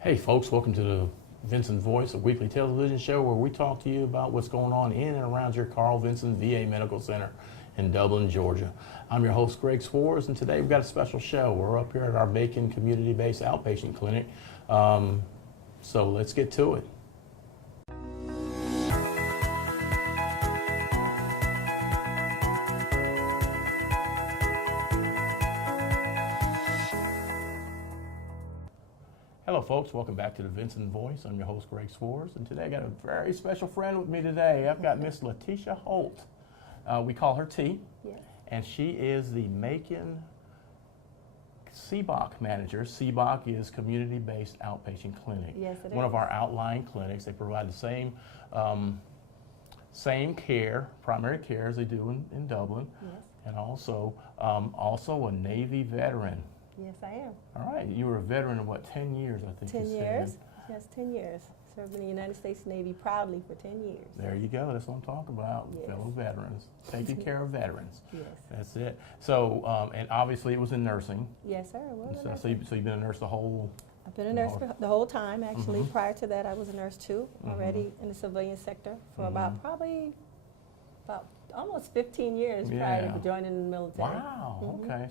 Hey folks, welcome to the Vinson Voice, a weekly television show where we talk to you about what's going on in and around your Carl Vinson VA Medical Center in Dublin, Georgia. I'm your host, Greg Swars, and today we've got a special show. We're up here at our Macon community-based outpatient clinic, so let's get to it. Hello folks, welcome back to the Vinson Voice. I'm your host, Greg Swars, and today I got a very special friend with me today. I've got Miss Lathesha Holt. We call her T, Yes. and she is the Macon CBOC manager. CBOC is Community-Based Outpatient Clinic. Yes, it One is. of our outlying clinics. They provide the same care, primary care as they do in Dublin, Yes. and also a Navy veteran. Yes, I am. All right, you were a veteran of what, 10 years, I think 10 you years. said. Yes, 10 years. Served in the United States Navy proudly for 10 years. There you go, that's what I'm talking about, Yes. fellow veterans, taking care of veterans. Yes. That's it. So, and obviously it was in nursing. Yes, sir. Well, So you've been a nurse the whole, I've been a nurse for the whole time, actually. Mhm. Prior to that, I was a nurse too, Mhm. already in the civilian sector for Mhm. about almost 15 years prior Yeah. to joining the military. wow, Mhm. okay,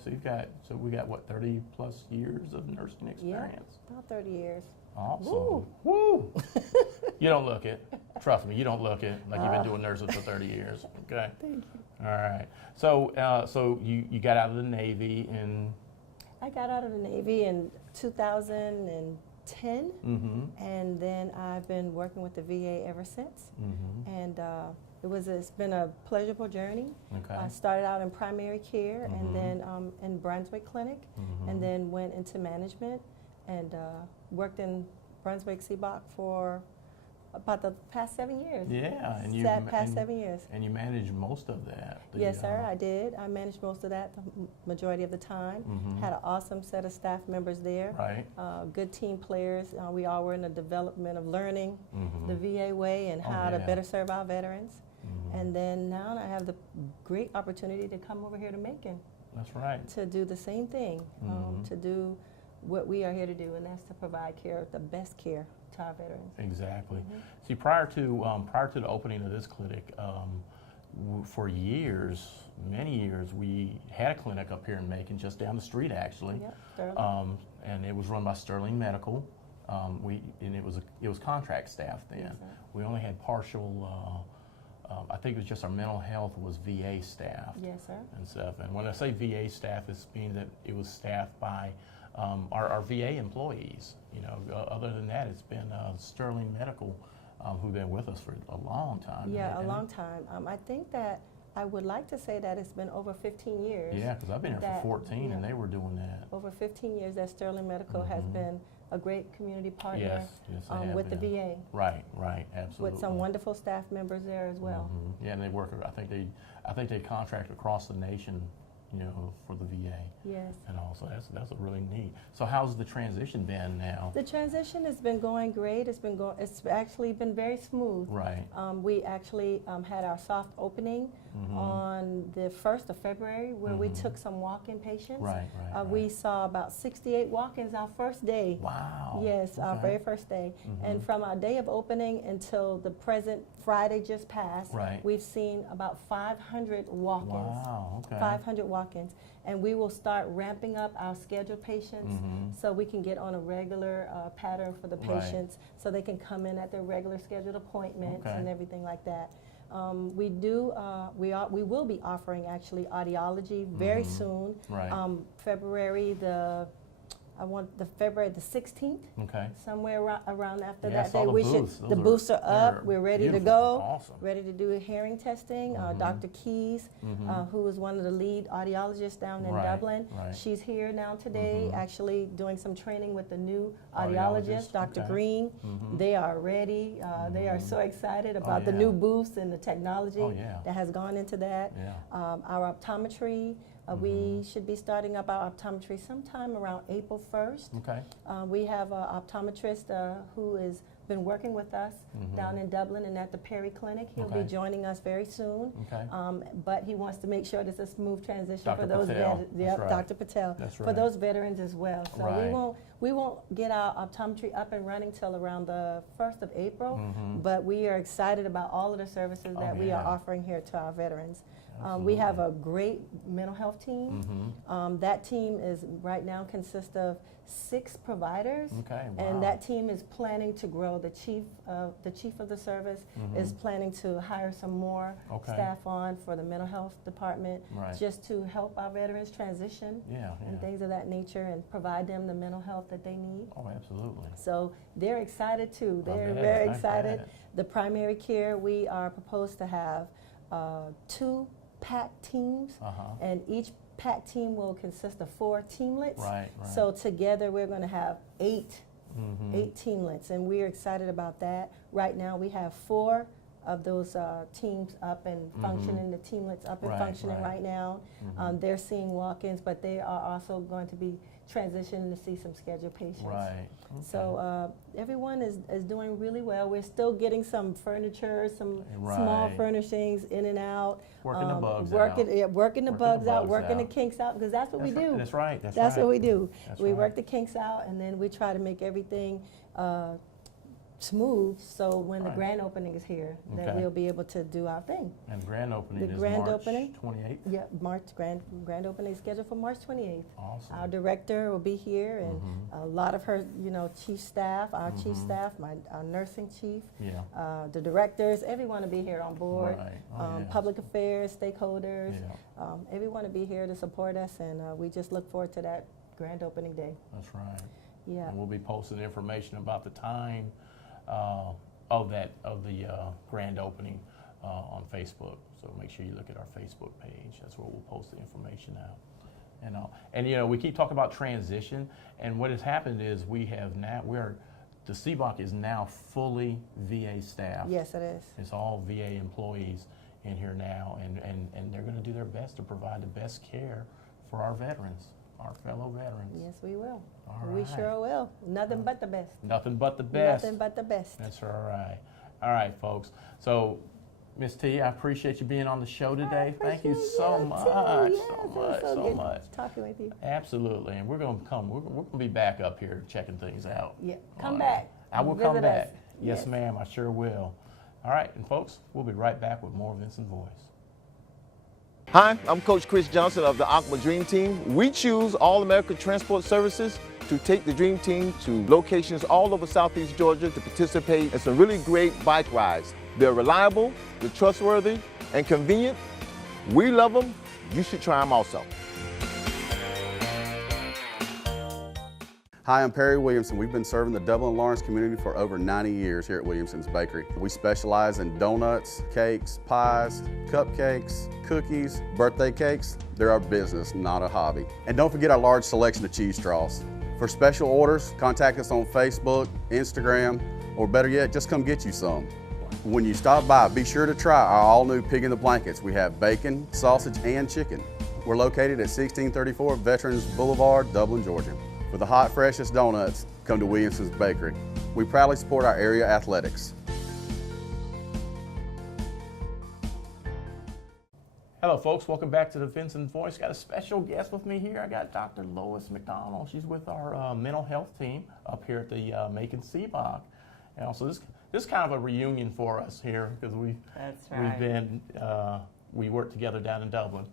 so we got what, 30 plus years of nursing experience? About 30 years. Awesome. Woo. Woo! You don't look it. Trust me, you don't look it like you've been doing nursing for 30 years. Okay. Thank you. All right. So you got out of the Navy in. I got out of the Navy in 2010, Mm-hmm. and then I've been working with the VA ever since. Mm-hmm. And it's been a pleasurable journey. Okay. I started out in primary care, Mhm. and then in Brunswick Clinic, Mhm. and then went into management, and worked in Brunswick CBOC for about the past 7 years. Yeah, and Past 7 years. And you managed most of that. Yes, sir, I did. I managed most of that the majority of the time. Mhm. Had an awesome set of staff members there. Right. Good team players. We all were in the development of learning Mhm. the VA way and Oh, how to yeah. better serve our veterans. Mhm. And then now I have the great opportunity to come over here to Macon That's right. to do the same thing, Mhm. to do what we are here to do, and that's to provide care, the best care to our veterans. Exactly. Mhm. See, prior to the opening of this clinic, for years, many years, we had a clinic up here in Macon, just down the street, actually. Yep, Sterling. And it was run by Sterling Medical. It was contract staff then. Yes, sir. We only had partial. I think it was just our mental health was VA staff Yes, sir. and stuff. And when I say VA staff, it's means that it was staffed by our VA employees. You know, other than that, it's been Sterling Medical who've been with us for a long time. Yeah, a And long time. I think that I would like to say that it's been over 15 years. Yeah, because I've been here that- for 14, and yeah. they were doing that. Over 15 years that Sterling Medical has Mhm. been a great community partner Yes, they have with the been. VA, Right, absolutely. with some wonderful staff members there as well. Mhm. Yeah, and they work. I think they contract across the nation, you know, for the VA Yes. and all. So that's a really neat. So how's the transition been now? The transition has been going great. It's actually been very smooth. Right. We actually had our soft opening Mhm. on the 1st of February, where we Mhm. took some walk-in patients. Right. We saw about 68 walk-ins our first day. Wow. Yes, our Okay. very first day. And Mhm. from our day of opening until the present Friday just passed, Right. we've seen about 500 walk-ins. Wow. Okay. 500 walk-ins. And we will start ramping up our scheduled patients Mhm. so we can get on a regular pattern for the Right. patients so they can come in at their regular scheduled appointments Okay. and everything like that. We will be offering actually audiology very Mhm. soon. Right. February the 16th, Okay. somewhere around after Yeah, I that saw day. the We booths. the Those booths are up. they're We're ready to beautiful. go. Awesome. Ready to do a hearing testing. Mhm. Dr. Keys, Mhm. who is one of the lead audiologists down in Right, Dublin. right. She's here now today, Mhm. actually doing some training with the new Audiologist, audiologist, Dr. okay. Green. Mhm. They are ready. They are Mhm. so excited about the yeah. new booths and the technology Oh, yeah. that has gone into that. Yeah. Our optometry, We should be starting up our optometry sometime around April 1st. Okay. We have an optometrist who has been working with us down in Dublin and at the Perry Clinic. He'll be joining us very soon. Okay. But he wants to make sure this is a smooth transition Dr. for those Patel. That's right. Dr. Patel. That's For right. those veterans as well. So Right. we won't get our optometry up and running till around the 1st of April, but we are excited about all of the services that we are offering here to our veterans. We have a great mental health team. That team is right now consists of 6 providers, and that team is planning to grow. The chief of the service is planning to hire some more staff on for the mental health department, just to help our veterans transition and things of that nature, and provide them the mental health that they need. Oh, absolutely. So they're excited too. They're very excited. The primary care, we are proposed to have 2 PAC teams, and each PAC team will consist of 4 teamlets. Right. So together we're going to have 8 teamlets, and we're excited about that. Right now we have 4 of those teams up and functioning, the teamlets up and functioning right now. They're seeing walk-ins, but they are also going to be transitioning to see some scheduled patients. Right. Okay. So everyone is doing really well. We're still getting some furniture, some small furnishings in and out. Working the bugs out. Yeah, working the bugs out, working the out. kinks out, because that's what we do. That's right. That's what we do. We right. work the kinks out, and then we try to make everything smooth, so when the grand opening is here, that we'll be able to do our thing. And grand opening The is grand March opening? 28th? Yeah, grand opening is scheduled for March 28th. Awesome. Our director will be here, and a lot of her, chief staff, our chief staff, our nursing chief, the directors, everyone will be here on board. Right. Public affairs, stakeholders, everyone will be here to support us, and we just look forward to that grand opening day. That's right. Yeah. And we'll be posting information about the time of the grand opening on Facebook. So make sure you look at our Facebook page. That's where we'll post the information out. And we keep talking about transition, and what has happened is the CBOC is now fully VA staff. Yes, it is. It's all VA employees in here now, and they're going to do their best to provide the best care for our veterans, our fellow veterans. Yes, we will. All We right. sure will. Nothing but the best. Nothing but the best. Nothing but the best. That's all right. All right, folks. So, Miss T, I appreciate you being on the show today. Thank you so much. So much. Talking with you. Absolutely. And we're going to come. We're going to be back up here checking things out. Yeah. Come back. I will come Visit back. us. Yes, ma'am. I sure will. All right. And, folks, we'll be right back with more Vinson Voice. Hi, I'm Coach Chris Johnson of the Aqua Dream Team. We choose All America Transport Services to take the Dream Team to locations all over Southeast Georgia to participate in some really great bike rides. They're reliable, they're trustworthy, and convenient. We love them. You should try them also. Hi, I'm Perry Williamson. We've been serving the Dublin Lawrence community for over 90 years here at Williamson's Bakery. We specialize in donuts, cakes, pies, cupcakes, cookies, birthday cakes. They're our business, not a hobby. And don't forget our large selection of cheese straws. For special orders, contact us on Facebook, Instagram, or better yet, just come get you some. When you stop by, be sure to try our all-new Pig in the Blankets. We have bacon, sausage, and chicken. We're located at 1634 Veterans Boulevard, Dublin, Georgia. For the hot, freshest donuts, come to Williamson's Bakery. We proudly support our area athletics. Hello, folks. Welcome back to the Vinson Voice. Got a special guest with me here. I got Dr. Lois Macdonnell. She's with our mental health team up here at the Macon CBOC. And also, this is kind of a reunion for us here because we worked together down in Dublin.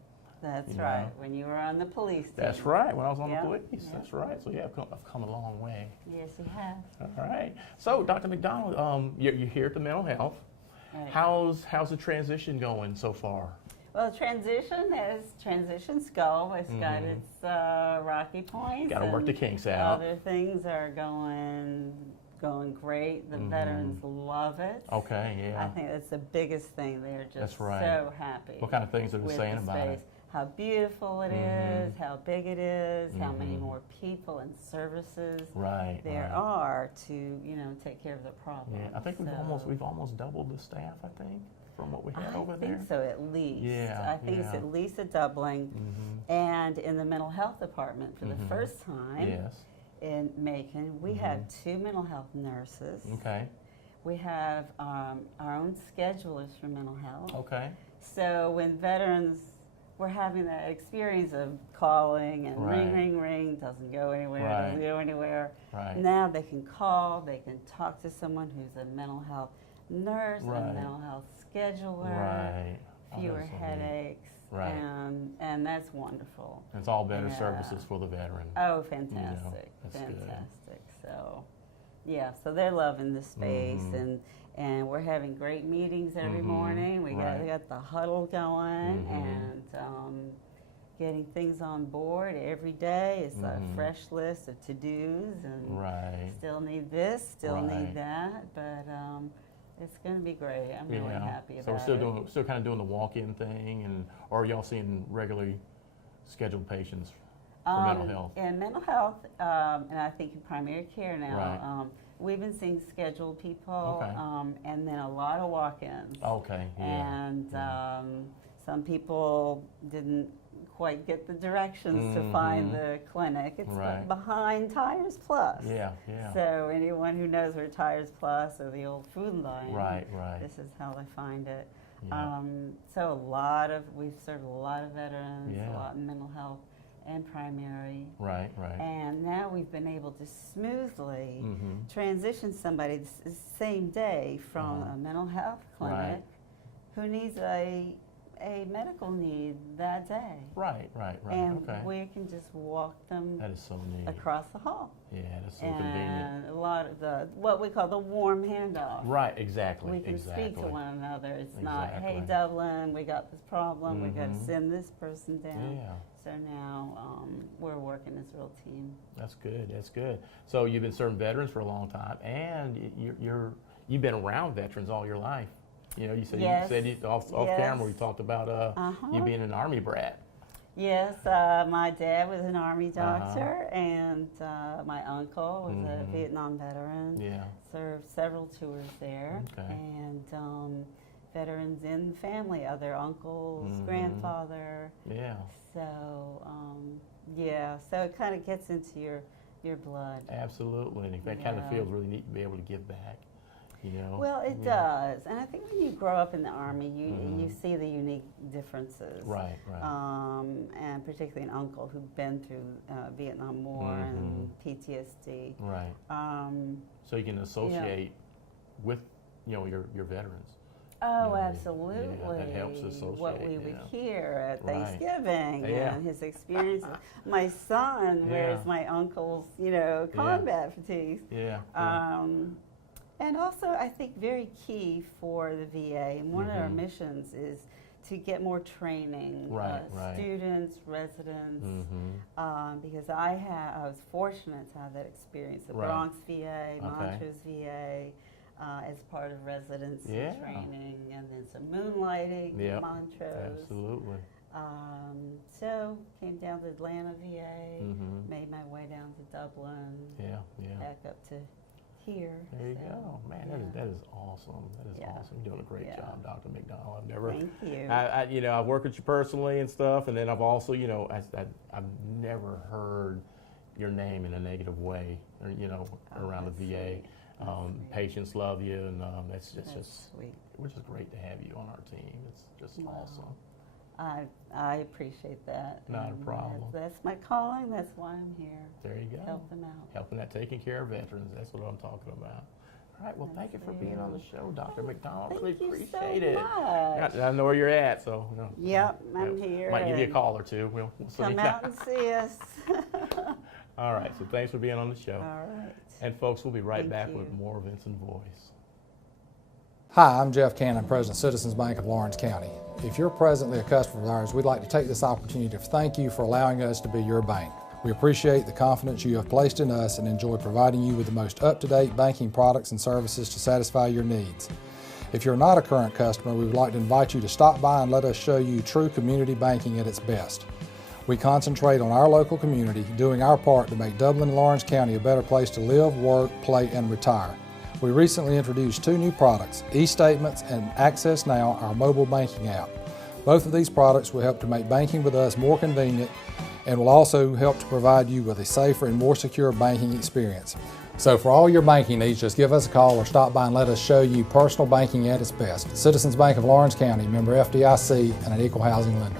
That's right. When you were on the police team. That's right. When I was on the Yep. police. Yep. That's right. So yeah, I've come a long way. Yes, you have. All right. So Dr. Macdonnell, you're here at the mental health. Right. How's the transition going so far? Well, transitions go. It's got its rocky points. Got to work the kinks out. Other things are going great. The veterans love it. Okay. Yeah. I think that's the biggest thing. They're just That's right. so happy. What kind of things are they with saying the about space. it? how beautiful it is, how big it is, how many more people and services there are to, you know, take care of the problem. Yeah, I think we've almost doubled the staff, I think, from what we had over there. I think so, at least. Yeah, I think it's at least a doubling. And in the mental health department, for the first time in Macon, we have 2 mental health nurses. Okay. We have our own schedulers for mental health. Okay. So when veterans were having that experience of calling and ring, ring, ring, doesn't go anywhere, doesn't go anywhere. Now they can call, they can talk to someone who's a mental health nurse, a mental health scheduler, fewer headaches, and that's wonderful. It's all better services for the veteran. Oh, fantastic, fantastic. So, yeah, so they're loving the space, and we're having great meetings every morning. We got the huddle going, and getting things on board every day. It's a fresh list of to-dos, and still need this, still need that, but it's going to be great. I'm really happy about it. So we're still kind of doing the walk-in thing, or are y'all seeing regularly scheduled patients for mental health? In mental health, and I think in primary care now, we've been seeing scheduled people, and then a lot of walk-ins. Okay. Yeah. And some people didn't quite get the directions to find the clinic. It's behind Tires Plus. Yeah. So anyone who knows where Tires Plus or the old Food Line, this is how they find it. Yeah. So we've served a lot of veterans, a lot in mental health and primary. Right. And now we've been able to smoothly transition somebody the same day from a mental health clinic who needs a medical need that day. Right. And we can just walk them that is so neat. Across the hall. Yeah, that's so convenient. And a lot of what we call the warm handoff. Right, exactly. We can speak to one another. It's not, hey, Dublin, we got this problem, we got to send this person down. Yeah. So now we're working as a real team. That's good. So you've been serving veterans for a long time, and you've been around veterans all your life. You know, you said off camera, we talked about you being an Army brat. Yes, my dad was an Army doctor, and my uncle was a Vietnam veteran. Yeah. Served several tours there, and veterans in the family, other uncles, grandfather. Yeah. So, so it kind of gets into your blood. Absolutely, and that kind of feels really neat to be able to give back. You know? Well, it does, and I think when you grow up in the Army, you see the unique differences. Right. And particularly an uncle who'd been through Vietnam War and PTSD. Right. So you can associate with, your veterans. Oh, absolutely. Yeah, that helps associate. What we would hear at Thanksgiving and his experiences. My son wears my uncle's, combat fatigues. Yeah. And also, I think very key for the VA, and one of our missions is to get more training, students, residents, because I was fortunate to have that experience. The Bronx VA, Montrose VA, as part of residency training, and then some moonlighting in Montrose. Absolutely. So came down to Atlanta VA, made my way down to Dublin, back up to here. There you go, man. That is awesome. That is awesome. You're doing a great job, Dr. McDonnell. Thank you. I've worked with you personally and stuff, and then I've also, I've never heard your name in a negative way, around the VA. Patients love you, and that's just sweet. We're just great to have you on our team. It's just awesome. I appreciate that. Not a problem. That's my calling. That's why I'm here. There you go. Help them out. Helping out, taking care of veterans. That's what I'm talking about. All right. Well, thank you for being on the show, Dr. McDonnell. Really appreciate it. Much. I know where you're at, so. Yep, I'm here. Might give you a call or two. We'll see. Come out and see us. All right. So thanks for being on the show. All right. And folks, we'll be right back with more Vinson Voice. Hi, I'm Jeff Cannon, President of Citizens Bank of Lawrence County. If you're presently a customer of ours, we'd like to take this opportunity to thank you for allowing us to be your bank. We appreciate the confidence you have placed in us and enjoy providing you with the most up-to-date banking products and services to satisfy your needs. If you're not a current customer, we would like to invite you to stop by and let us show you true community banking at its best. We concentrate on our local community, doing our part to make Dublin and Lawrence County a better place to live, work, play, and retire. We recently introduced 2 new products, eStatements and Access Now, our mobile banking app. Both of these products will help to make banking with us more convenient and will also help to provide you with a safer and more secure banking experience. So for all your banking needs, just give us a call or stop by and let us show you personal banking at its best. Citizens Bank of Lawrence County, member FDIC, and an equal housing lender.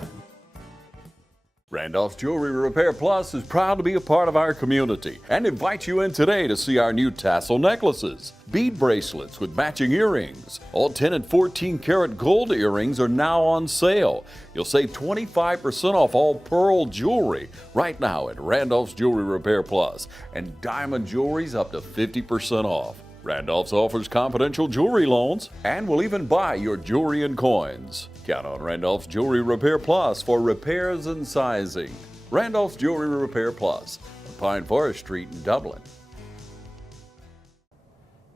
Randolph's Jewelry Repair Plus is proud to be a part of our community and invites you in today to see our new tassel necklaces, bead bracelets with matching earrings. All 10 and 14 karat gold earrings are now on sale. You'll save 25% off all pearl jewelry right now at Randolph's Jewelry Repair Plus, and diamond jewelry's up to 50% off. Randolph's offers confidential jewelry loans and will even buy your jewelry and coins. Count on Randolph's Jewelry Repair Plus for repairs and sizing. Randolph's Jewelry Repair Plus on Pine Forest Street in Dublin.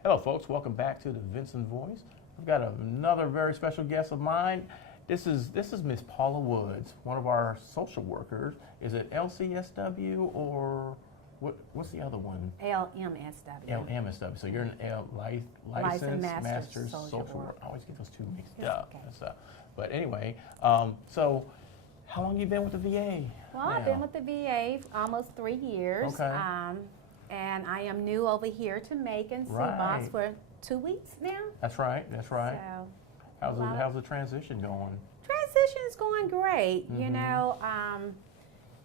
Hello folks, welcome back to the Vinson Voice. We've got another very special guest of mine. This is Miss Paula Woods, one of our social workers. Is it LCSW or what's the other one? LMSW. LMSW. So you're an licensed master social worker. I always get those two mixed up. Okay. But anyway, so how long have you been with the VA? Well, I've been with the VA almost 3 years. Okay. And I am new over here to Macon, Right. Seabox for 2 weeks now. That's right. So, How's the transition going? transition is going great. You know,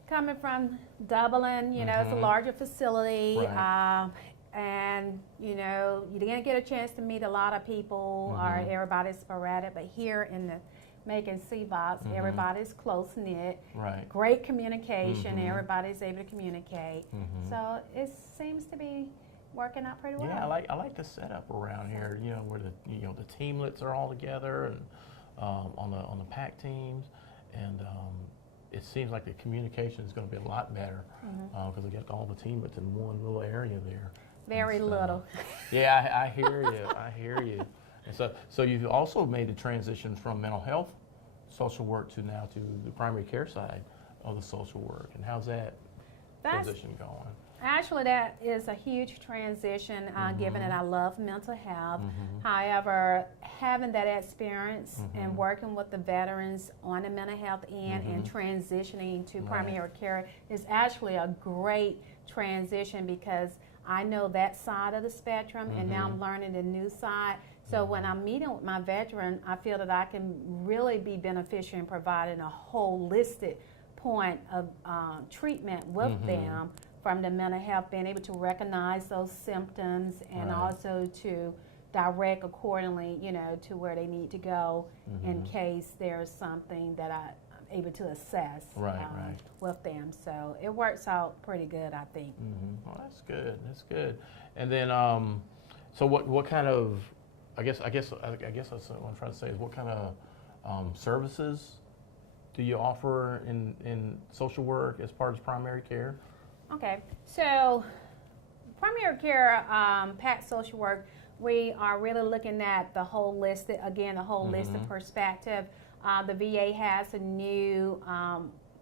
coming from Dublin, you know, it's a larger facility. Right. And, you know, you didn't get a chance to meet a lot of people or everybody's sporadic, but here in the Macon Seabox, everybody's close-knit. Right. Great communication, everybody's able to communicate. So it seems to be working out pretty well. Yeah, I like the setup around here. You know, where the teamlets are all together and on the PAC teams, and it seems like the communication is going to be a lot better because we got all the teamlets in one little area there. Very little. Yeah, I hear you. I hear you. And so you've also made the transition from mental health social work to now to the primary care side of the social work. And how's that transition going? Actually, that is a huge transition, given that I love mental health. However, having that experience and working with the veterans on the mental health end and transitioning to primary care is actually a great transition because I know that side of the spectrum, and now I'm learning the new side. So when I'm meeting with my veteran, I feel that I can really be beneficial in providing a holistic point of treatment with them, from the mental health, being able to recognize those symptoms and also to direct accordingly, you know, to where they need to go in case there's something that I'm able to assess with them. So it works out pretty good, I think. Well, that's good. That's good. And then, so what kind of, I guess that's what I'm trying to say is what kind of services do you offer in social work as part of primary care? Okay, so primary care, PAC social work, we are really looking at the holistic perspective. The VA has a new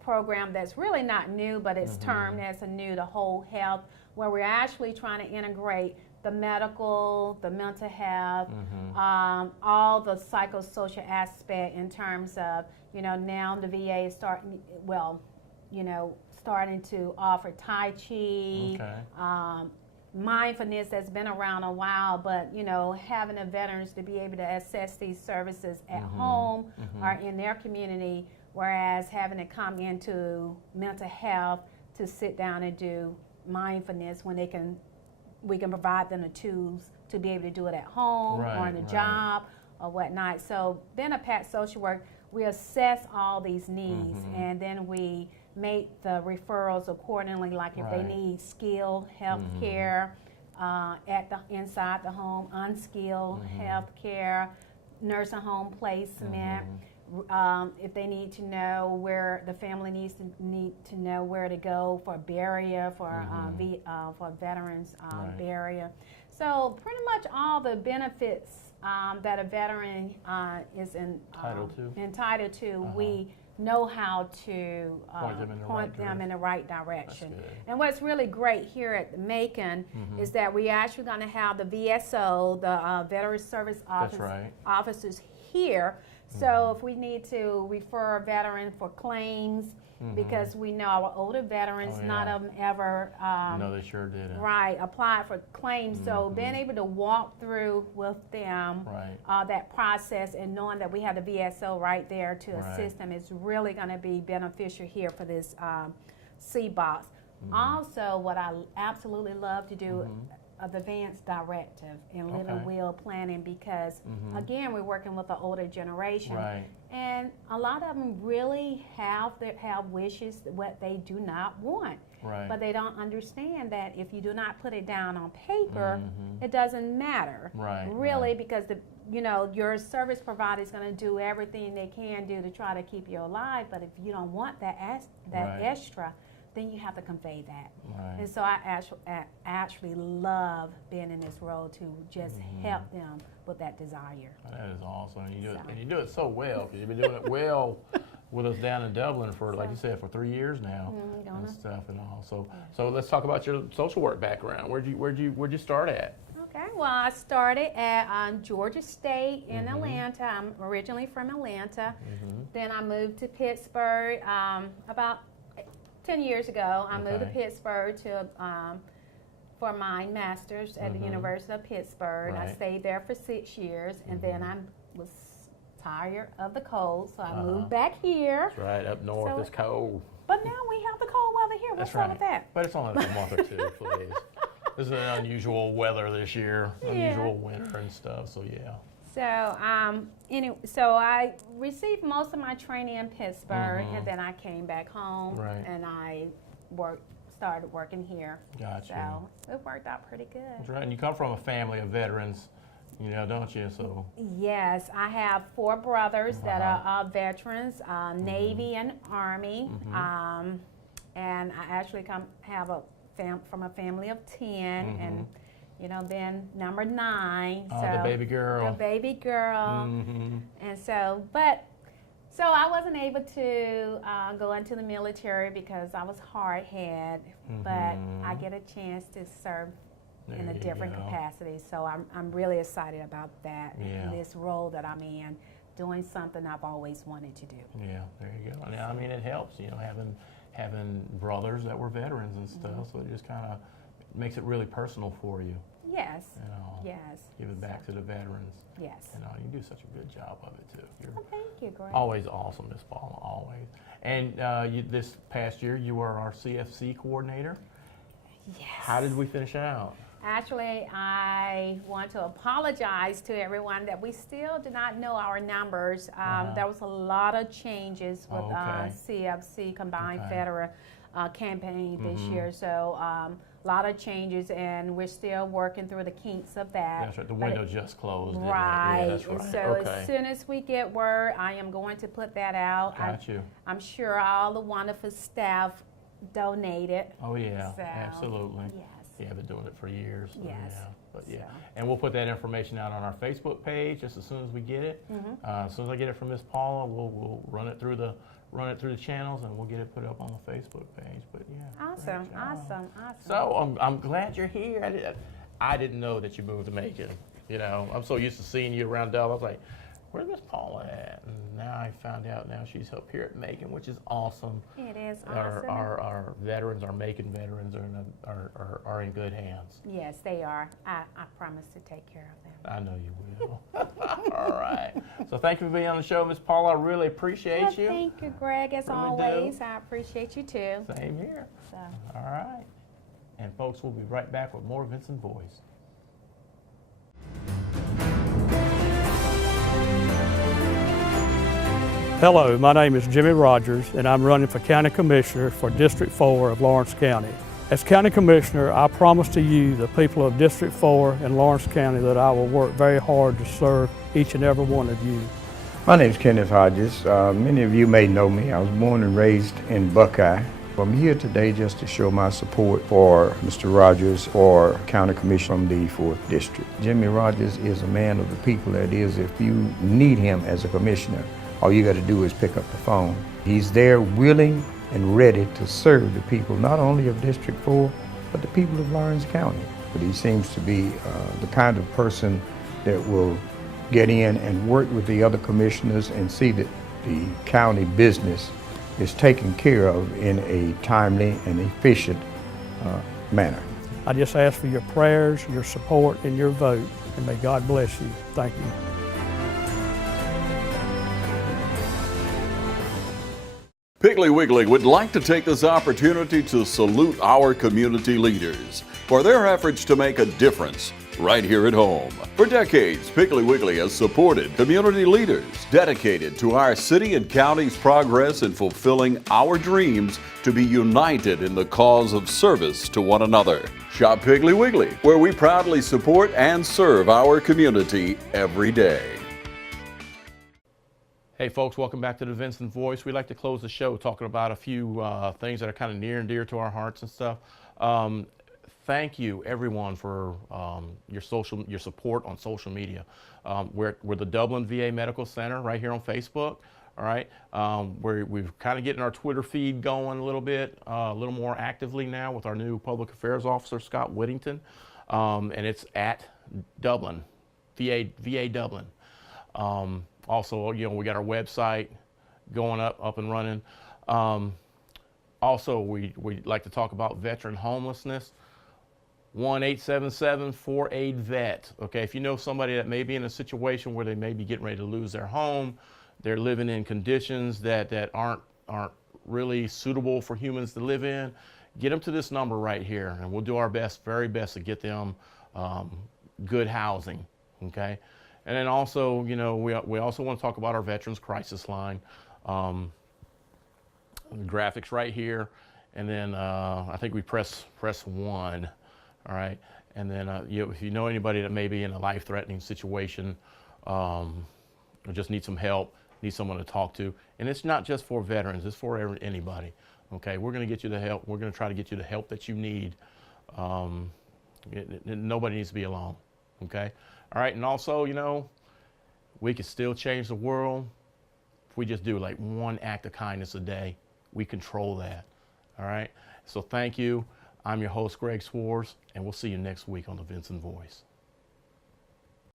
program that's really not new, but it's termed as the whole health, where we're actually trying to integrate the medical, the mental health, all the psychosocial aspect in terms of, you know, now the VA is starting to offer Tai Chi, mindfulness that's been around a while, but, you know, having the veterans to be able to access these services at home or in their community, whereas having to come into mental health to sit down and do mindfulness when we can provide them the tools to be able to do it at home or on the job or whatnot. So then a PAC social work, we assess all these needs and then we make the referrals accordingly, like if they need skilled health care inside the home, unskilled health care, nursing home placement. If they need to know where the family need to know where to go for burial, for veterans burial. So pretty much all the benefits that a veteran is entitled to, we know how to point them in the right direction. And what's really great here at Macon is that we actually going to have the VSO, the Veteran Service officers here. So if we need to refer a veteran for claims, because we know our older veterans, none of them ever no, they sure didn't. Right, applied for claims. So being able to walk through with them that process and knowing that we have the VSO right there to assist them is really going to be beneficial here for this C-box. Also, what I absolutely love to do of advanced directive and living will planning, because again, we're working with the older generation, and a lot of them really have wishes what they do not want, but they don't understand that if you do not put it down on paper, it doesn't matter, really, because your service provider is going to do everything they can do to try to keep you alive, but if you don't want that extra, then you have to convey that. And so I actually love being in this role to just help them with that desire. That is awesome. And you do it so well, because you've been doing it well with us down in Dublin for, like you said, for 3 years now and stuff and all. So let's talk about your social work background. Where'd you start at? Okay, well, I started at Georgia State in Atlanta. I'm originally from Atlanta. Then I moved to Pittsburgh about 10 years ago. I moved to Pittsburgh for my master's at the University of Pittsburgh. I stayed there for 6 years, and then I was tired of the cold, so I moved back here. That's right, up north, it's cold. But now we have the cold weather here. What's wrong with that? But it's only a month or two, please. This is an unusual weather this year, unusual winter and stuff, so yeah. So, so I received most of my training in Pittsburgh, and then I came back home, and I started working here. Gotcha. So it worked out pretty good. That's right, and you come from a family of veterans, don't you? So yes, I have 4 brothers that are veterans, Navy and Army, and I actually have from a family of 10, and then number 9. Oh, so the baby girl. The baby girl. And so I wasn't able to go into the military because I was hard-headed, but I get a chance to serve in a different capacity. So I'm really excited about that, this role that I'm in, doing something I've always wanted to do. Yeah, there you go. Now, I mean, it helps, having brothers that were veterans and stuff, so it just kind of makes it really personal for you. Yes. Yes. Give it back to the veterans. Yes. You do such a good job of it too. Thank you, Greg. Always awesome, Miss Paula. Always. And this past year, you were our CFC coordinator. Yes. How did we finish out? Actually, I want to apologize to everyone that we still do not know our numbers. There was a lot of changes with CFC Combined Federal campaign this year. So a lot of changes, and we're still working through the kinks of that. That's right. The window just closed. Right. Yeah, that's right. And so as soon as we get word, I am going to put that out. Got you. I'm sure all the wonderful staff donated. Oh yeah, so, absolutely. Yes. Yeah, I've been doing it for years. So yes. Yeah. But yeah, and we'll put that information out on our Facebook page just as soon as we get it. As soon as I get it from Miss Paula, we'll run it through the channels, and we'll get it put up on the Facebook page. But yeah. Awesome. So I'm glad you're here. I didn't know that you moved to Macon. I'm so used to seeing you around Dublin. I was like, where's Miss Paula at? And now I found out now she's up here at Macon, which is awesome. It is awesome. Our veterans, our Macon veterans are in good hands. Yes, they are. I promise to take care of them. I know you will. All right. So thank you for being on the show, Miss Paula. I really appreciate you. Thank you, Greg, as always. I appreciate you too. Same here. So. All right. And folks, we'll be right back with more Vinson Voice. Hello, my name is Jimmy Rogers, and I'm running for County Commissioner for District 4 of Lawrence County. As County Commissioner, I promise to you, the people of District 4 in Lawrence County, that I will work very hard to serve each and every one of you. My name is Kenneth Hodges. Many of you may know me. I was born and raised in Buckeye, I'm here today just to show my support for Mr. Rogers for County Commissioner from the 4th District. Jimmy Rogers is a man of the people. That is, if you need him as a commissioner, all you got to do is pick up the phone. He's there willing and ready to serve the people, not only of District 4, but the people of Lawrence County. But he seems to be the kind of person that will get in and work with the other commissioners and see that the county business is taken care of in a timely and efficient manner. I just ask for your prayers, your support, and your vote, and may God bless you. Thank you. Piggly Wiggly would like to take this opportunity to salute our community leaders for their efforts to make a difference right here at home. For decades, Piggly Wiggly has supported community leaders dedicated to our city and county's progress in fulfilling our dreams to be united in the cause of service to one another. Shop Piggly Wiggly, where we proudly support and serve our community every day. Hey folks, welcome back to the Vinson Voice. We like to close the show talking about a few things that are kind of near and dear to our hearts and stuff. Thank you everyone for your support on social media. We're the Dublin VA Medical Center right here on Facebook. All right, we're kind of getting our Twitter feed going a little bit, a little more actively now with our new Public Affairs Officer Scott Whittington, and it's at Dublin, VA Dublin. Also, you know, we got our website going up and running. Also, we like to talk about veteran homelessness. 1-877-48-VET. Okay, if you know somebody that may be in a situation where they may be getting ready to lose their home, they're living in conditions that aren't really suitable for humans to live in, get them to this number right here, and we'll do our very best to get them good housing. Okay, and then also, you know, we also want to talk about our Veterans Crisis Line. The graphics right here, and then I think we press 1. All right, and then if you know anybody that may be in a life-threatening situation, or just need some help, need someone to talk to, and it's not just for veterans; it's for anybody. Okay, we're going to get you the help. We're going to try to get you the help that you need. Nobody needs to be alone. Okay, all right, and also, you know, we can still change the world if we just do like one act of kindness a day. We control that. All right, so thank you. I'm your host, Greg Swars, and we'll see you next week on the Vinson Voice.